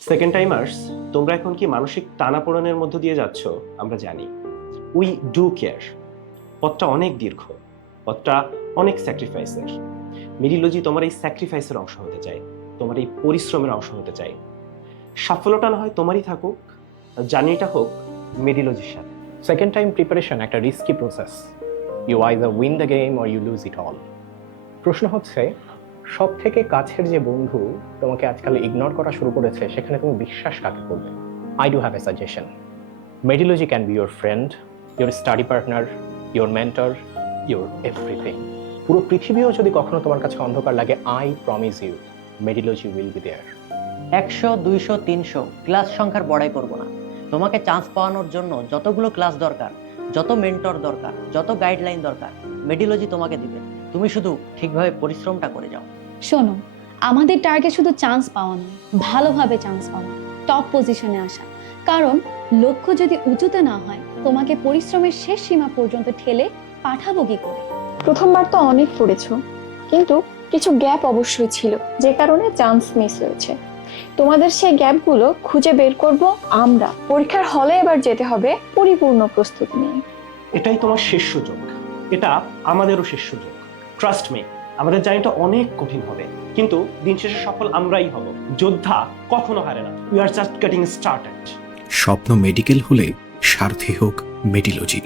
Second timers তোমরা এখন কি মানসিক টানাপোড়েনের মধ্য দিয়ে যাচ্ছ? আমরা জানি। উই ডু কেয়ার পথটা অনেক দীর্ঘ। পথটা অনেক স্যাক্রিফাইসের মিডিলজি তোমার এই স্যাক্রিফাইসের অংশ হতে চায়। তোমার এই পরিশ্রমের অংশ হতে চায়। সাফল্যটা না হয় তোমারই থাকুক, জার্নিটা হোক মেডিলজির সাথে। সেকেন্ড টাইম প্রিপারেশন একটা risky process you either win the game or you lose it all প্রশ্ন হচ্ছে সব থেকে কাছের যে বন্ধু তোমাকে আজকাল ইগনোর করা শুরু করেছে, সেখানে তুমি বিশ্বাস কাকে করবে? I do have a suggestion Medilogy can be your friend your study partner your mentor your everything পুরো পৃথিবীও যদি কখনো তোমার কাছে অন্ধকার লাগে I promise you Medilogy will be there একশো, দুইশো, তিনশো ক্লাস সংখ্যার বড়াই করব না। তোমাকে চান্স পাওয়ানোর জন্য যতগুলো ক্লাস দরকার, যত মেন্টর দরকার, যত গাইডলাইন দরকার মেডিলজি তোমাকে দিবে। তুমি শুধু ঠিকভাবে পরিশ্রমটা করে যাও। শোনো আমাদের টার্গেট শুধু চান্স পাওয়া নয় ভালোভাবে চান্স পাওয়া টপ পজিশনে আসা। কারণ লক্ষ্য যদি উঁচুতে না হয় তোমাকে পরিশ্রমের শেষ সীমা পর্যন্ত ঠেলে পাঠাবো কি করে? প্রথমবার তো অনেক পড়েছো কিন্তু কিছু গ্যাপ অবশ্যই ছিল যে কারণে চান্স মিস হয়েছে। তোমাদের সেই গ্যাপগুলো খুঁজে বের করব আমরা। পরীক্ষার হলে এবার যেতে হবে পরিপূর্ণ প্রস্তুতি নিয়ে। এটাই তোমার শেষ সুযোগ। এটা আমাদেরও শেষ সুযোগ। ট্রাস্ট মি আমাদের জার্নিটা অনেক কঠিন হবে। কিন্তু দিন শেষে সফল আমরাই হব। যোদ্ধা কখনো হারে না। We are just getting started স্বপ্ন মেডিকেল হলে সারথি হোক মেডিলজি